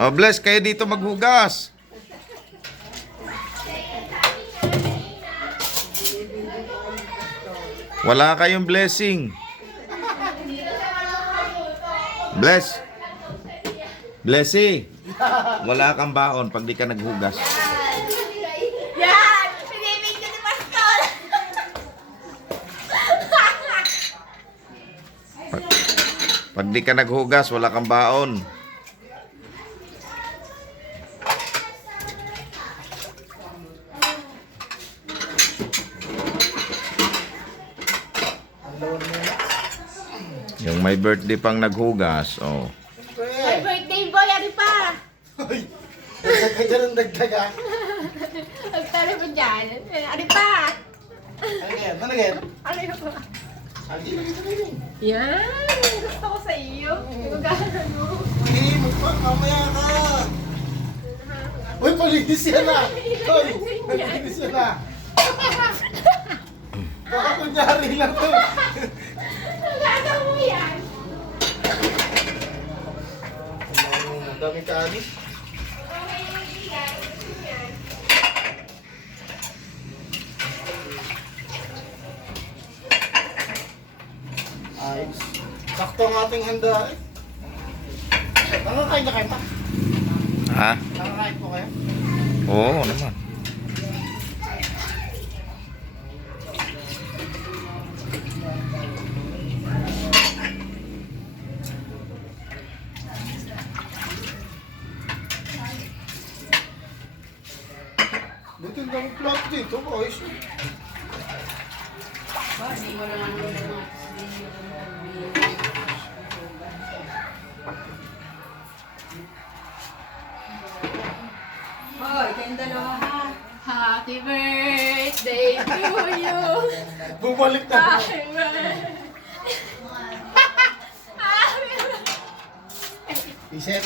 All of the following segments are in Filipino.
Oh, bless kayo dito maghugas. Wala kayong blessing. Bless. Blessy. Wala kang baon pag di ka naghugas. Yan! Pinimig ko ni Pastor! Pag di ka naghugas, wala kang baon. Yung may birthday pang naghugas, oh. My birthday boy, ano pa? Uy, dagdag dagdag ah. Magtalo mo dyan. Ano pa? Ano yan? Ano yan? Ano yun pa? Lagi lagi lagi. Yan! Gusto ko sa iyo. Gagana mo. Uy, mamaya ka. Uy, malinis yan ah. Uy, malinis yan ah. Baka kunyari lang to. Gagana mo yan. Ang dami kaani. Ayos. Sakto ang ating handa eh. Nakakain na kayo pa? Ha? Nakakain po kayo? Oo naman. Buti ang dami plato dito. Ayos. Hoy, kayong dalawa ha. Happy birthday to you. Bumalik na. Happy birthday. Happy Iset.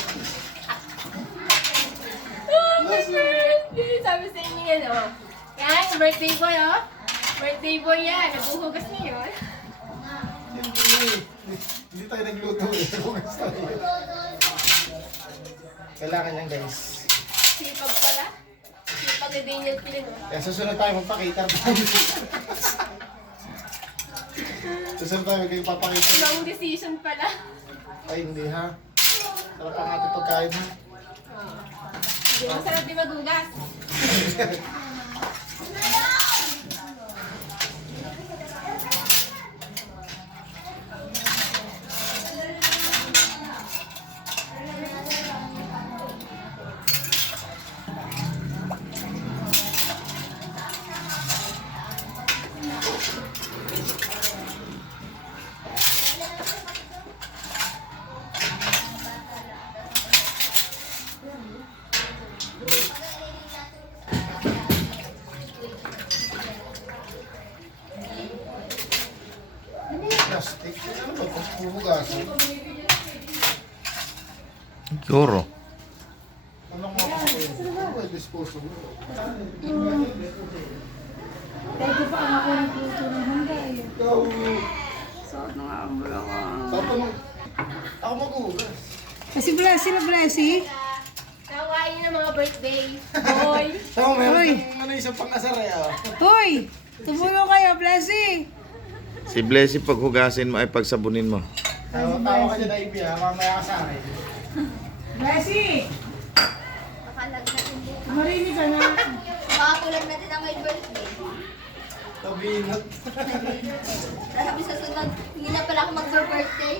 birthday. Sabi sa inyo yan, oh. Yan, birthday boy, oh. Birthday boy yan. Nabuhugas niyo yun. Hindi tayo nagluto eh. Bukas tayo. Kailangan yan guys. Sipag pala. Sipag ni Daniel Pilin, oh. Kaya susunod tayo magpakita. Susunod tayo magpapakita. Long decision pala. Ay hindi ha. Sarap ang ating pagkain ha. Oh. Hindi, masarap di magugas. Plastic. Ano ba? Puhugasan. Siguro. Ano mo ako po yun? Ano ba disposable? Dahil pa ako nagluto ng handa eh. Ikaw. Suot na nga ang bulawa. Ako maghugas. Kasi sila Blessy. Kawain ng mga birthday boy. Tama, meron Uy. kang ano, isang pang-asar eh. Oh. Hoy! Tumulong kayo, Blessy! Si Blessy pag hugasin mo ay pagsabunin mo. Tawa ka dyan na Ibi ha. Mamaya ka sa akin. Blessy! Makalag natin dito. Marinig ka na. Makakulag natin ang may birthday. Tabinot. Sabi sa sunod, hindi na pala ako mag-birthday.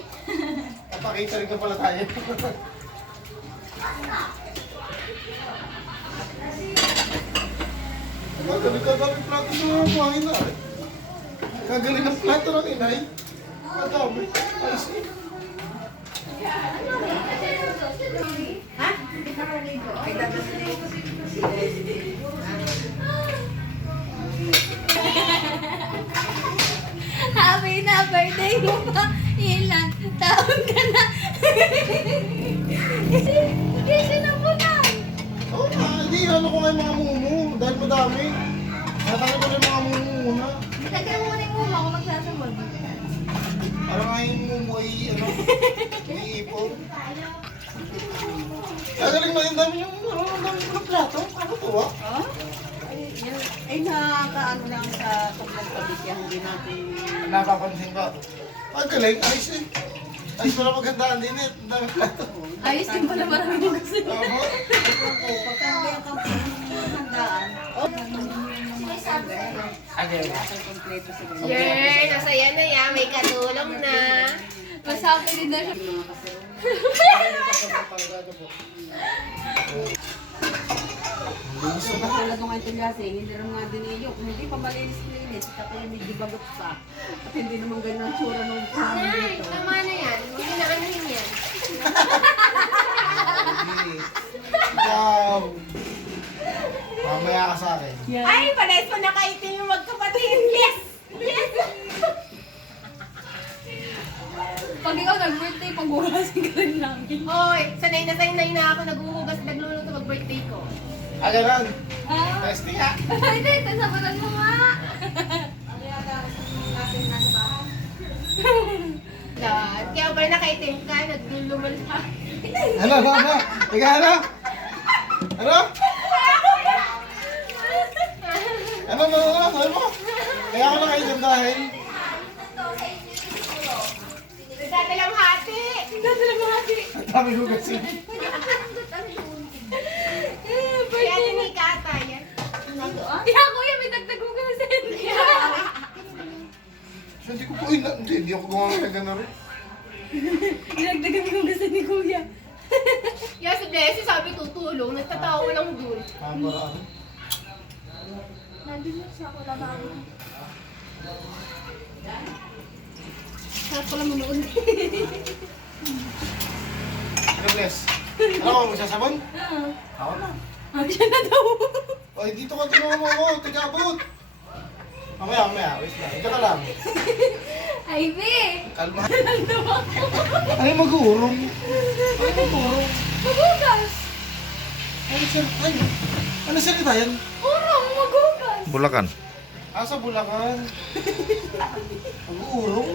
Napakita rin ka pala tayo. Magaling ka dami plato sa mga buhangin na eh. Kagaling ng plato ng inay. Kadami. Ayos eh. Happy na birthday mo pa. Ilan taon ka na. Kasi na po na. Oo nga, hindi ano ko nga yung mga mumu. Dahil madami. Natanggal ko na yung mga mumu muna. Lagyan mo na yung muma kung magsasamod. Parang nga yung mumu ay ano, iipon. Kagaling na yung dami yung ang dami ko ng plato. Ano to ah? Ay, nakakaano lang sa pagpapabigyan, hindi natin... Napapansin ko. Kagaling, ayos eh. Ayos pala magandaan din eh. Ang dami plato. Ayos din pala marami mo gusto. Opo. Pagka hindi ang handaan, kompleto sila. Yay! Nasaya na yan. May katulong na. Masabi din na siya. Tulad ng ito kasi, hindi naman nga din iyo. Kung hindi pa malinis-linis, at kaya may dibagot pa. At hindi naman ganyan ang tsura ng pangin Nay, dito. tama na yan. Huwag na anuhin yan. Wow. Mamaya ka sa akin. Ay, pares pa nakaitim yung magkapatid. Yes! Yes! Pag ikaw nag-birthday, pag-uulasin ka rin namin. Hoy, sanay na ako naghuhugas, nagluluto pag-birthday ko. Ah, ganun. Ah, Testing ha. hindi, kasabaran mo nga. Dad, kaya pala nakaitim ka, naglulumal ka. Ano? Teka, ano? Ano? Ano mo? Kaya ako nakainom dahil Nagdadalang hati. Nagdadalang hati. ang dami hugasin. Kaya tinikata yan. Kaya kuya, may dagdag mo kasi. So, hindi ko po hindi ako gumamit ng gano'n rin. Dinagdagan ko kasi ni kuya. Kaya si Blessy sabi tutulong, nagtatawa lang dun. Para ano? Nandun lang siya ako lababo. Sarap pala manood. Ano, bless? Ano, magsasabon? Oo. Ako na. Siya na daw. Oy, dito ka tinawag mo ako. Teka, abot. Mamaya. Wait lang. Ito ka lang. Ivy! Kalma. Nandun ako. Ay, mag-uurong. Magugas! Ano salita yan? Urong, magugas! Bulacan. Sa Bulacan. Mag-uurong?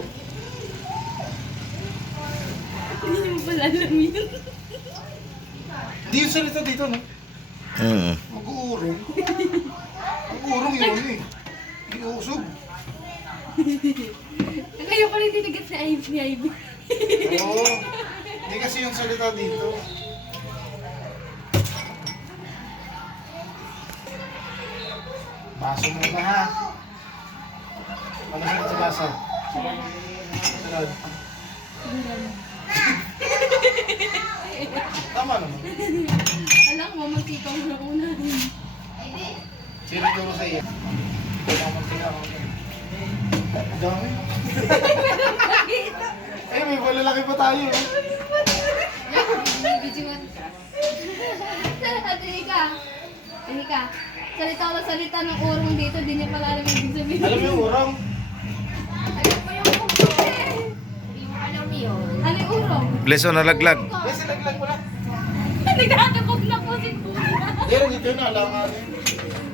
Hindi mo pala alam yun. Hindi yung salita dito, no? Mag-uurong. Mag-uurong yun eh. Iusog. Kayo pa rin tinagat sa Ivy ni Ivy. Oo. Hindi kasi yung salita dito. Baso muna ha. Ano sa baso? Sunod. Tama naman. Alam mo, magkikaw na una. Sino turo sa iyo? Ang dami. Eh, may malalaki pa tayo. Video mo. Ate Ika, salita ng urong dito, di niya pala alam yung ibig sabihin. Alam mo yung urong? Alam mo yung puso eh. Hindi mo alam yun. Ano yung urong? Bleso nalaglag. Yes, naglag mo lang. Nagkakabog na po si kuya. Pero dito na, alam nga rin.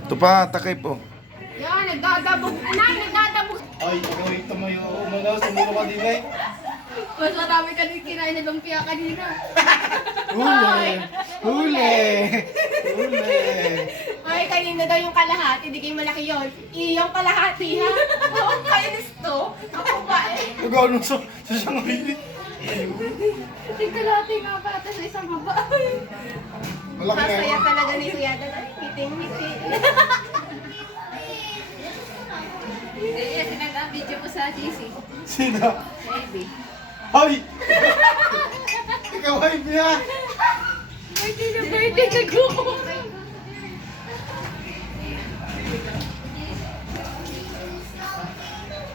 Ito pa, takay po. Yan, nagdadabog. Anay, nagdadabog. Ay, gawin tumayo. Umalaw, sumuro ka din eh. Mas marami ka din kinain na lumpia kanina. Huli! Ay, kanina daw yung kalahati, di kayo malaki yun. Iyong kalahati ha. Oo, kainis to. Ako ba eh. Gano'n sa siyang huli. Tigkalati nga pa ata sa isang haba. Malaki na Masaya yun. talaga ni Kuya Dad. Hiting-hiti. Eh, sinag video ko sa GC. Sino? Ivy. Ay! Ikaw ay biya! Birthday na birthday ko.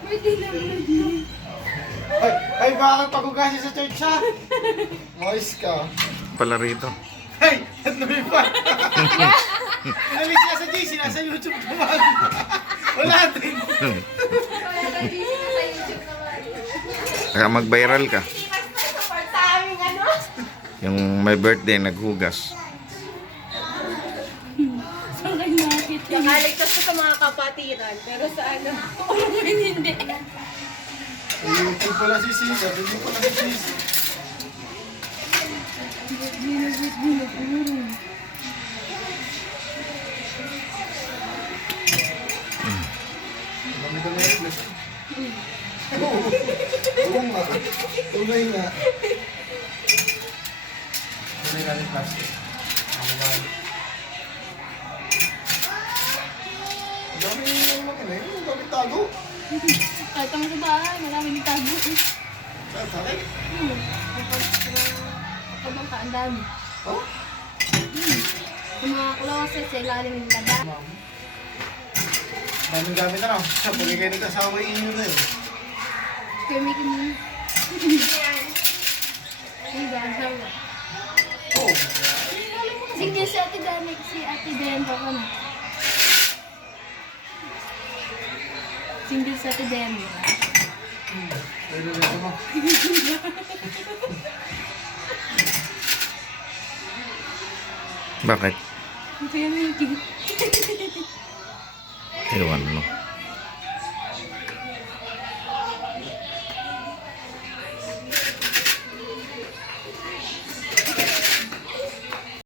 Birthday na birthday. Ay, bakit pagugasi sa church ha? Moist ka. Pala rito. Hey! At lumipat! Inalis niya sa JC, nasa YouTube naman. Wala din. Kaya ka GC na sa YouTube naman. Kaya mag-viral ka. Hindi mas may support sa aming ano. Yung may birthday, naghugas. Saan kayo nakakita? Nakaligtas ko sa mga kapatiran. Pero sa ano. Hindi. YouTube pala si Sisa, hindi pala si Sisa. Dami-dami rin, bless. Oo. Oo nga. Tunay nga. Tunay nga rin plastic. Ang dami yung mga ina yun. Ang dami tago. Kahit naman sa bahay, marami ng tago. Saan sa akin? Kapag ang ang dami. Oh? Yung mga closet sa ilalim ng lada. Daming gamit na lang. Siya, pagay kayo nagkasama inyo na yun. Kaya may kini. Ang gagawa. Oo. Sige si Ate Danik, si Ate Den pa ka na. Single sa Ate Den. Pwede na ito mo. Bakit? Kaya may kini. Ewan mo.